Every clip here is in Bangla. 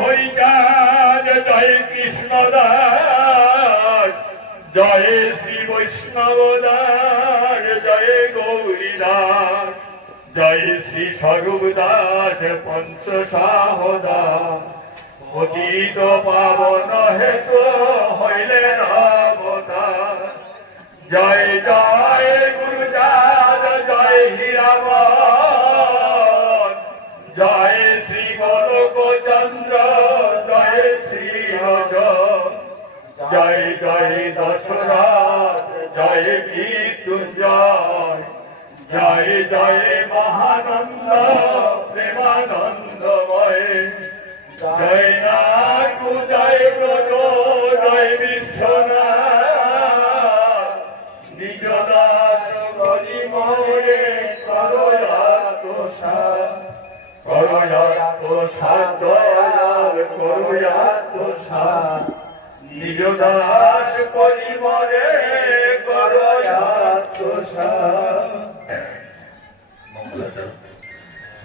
হরিচাঁদ জয় কৃষ্ণ দাস জয় শ্রী বৈষ্ণব দাস, জয় গৌরী দাস, জয় শ্রী স্বরূপ দাস, পঞ্চ সাহদাস পতিত পাবন হেতু হইলে অবতার জয় জয় জয় জয় দশরথ, জয় মৃত্যুঞ্জয় জয় জয় মহানন্দ, প্রেমানন্দময়। জয় নাগ জয় ব্রজ, জয় বিশ্বনাথ। নিজ দাস করি মোরে করয়াত সাত করয়াত সাত দয়াল করয়াত সাত নিজ দাস করি মোরে করয়াত সাত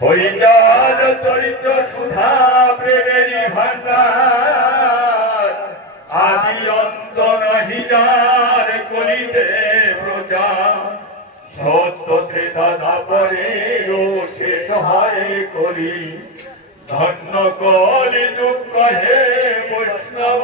হরিচাঁদ চরিত্র সুধা প্রেমেরই ভান্ডার আদি অন্ত নাহি যার করিতে প্রচার সত্য ত্রেতা দাপরে ও শেষ হয় করি। ধন্য কলি দুঃখ হে বৈষ্ণব।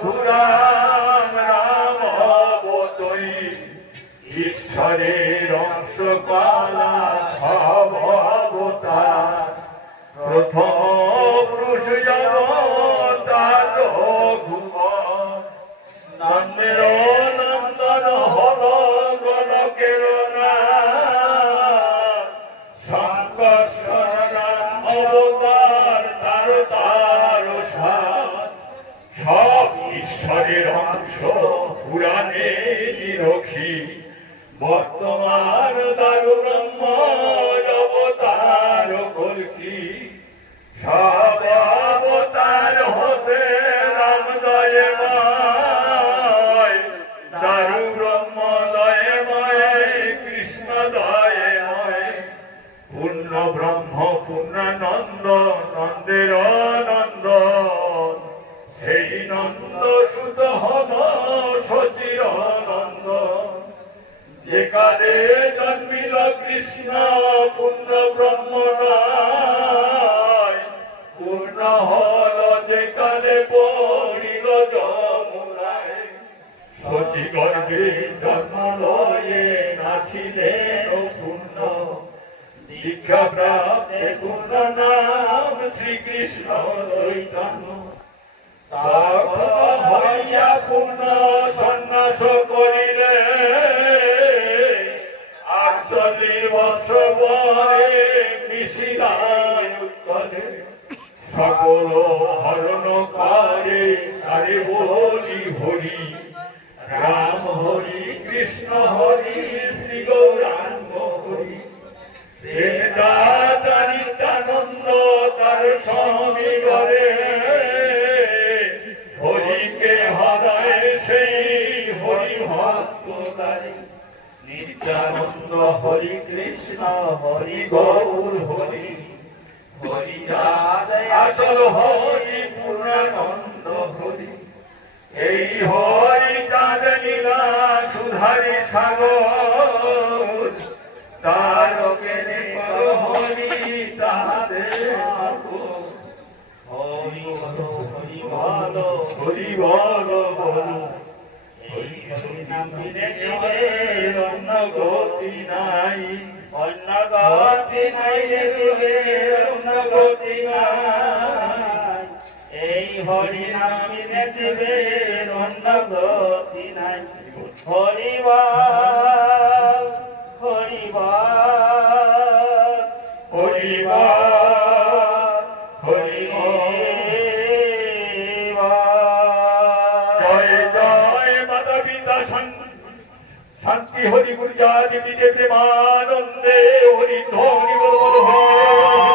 রঘুরাম রাম অবতই ঈশ্বরের অংশ পালা হব অবতার। প্রথম পুরুষ জগতার ঘুমন নন্দের ঈশ্বরের অংশ পুরাণে নিরখী। বর্তমান দারু ব্রহ্ম অবতার কলকি। সব কালে জন্মিল কৃষ্ণ পূর্ণ ব্রহ্ম পূর্ণ হল যে কালে পড়িল যমুনায়। গর্ভে জন্ম লয়ে নাচিলেন পূর্ণ দীক্ষা প্রাপ্তে পূর্ণ নাম শ্রীকৃষ্ণ চৈতন্য। হইয়া পূর্ণ সন্ন্যাস মিশিলাম উৎকলে সকল হরণ কারে আরে বলি হরি। রাম হরি, কৃষ্ণ হরি শ্রী গৌরাঙ্গ হরি প্রেমদাতা নিত্যানন্দ, তার স্বামী হরি কৃষ্ণ, হরি গৌর, হরি হরি আসল হরি পূর্ণানন্দ হরি এই হরি চাঁদ লীলা সুধারি সাগর তার হরি তাহাদের। হরি বল হরি বল হরি বল বল অন্য গতি নাই অন্য গতি নাই। অন্য গতি নাই এই হরি নাম জীবের অন্য গতি নাই। হরিবার শান্তি হরি গুঞ্জাদি বিজে প্রেমানন্দে হরি ধ্বনি বল হরি।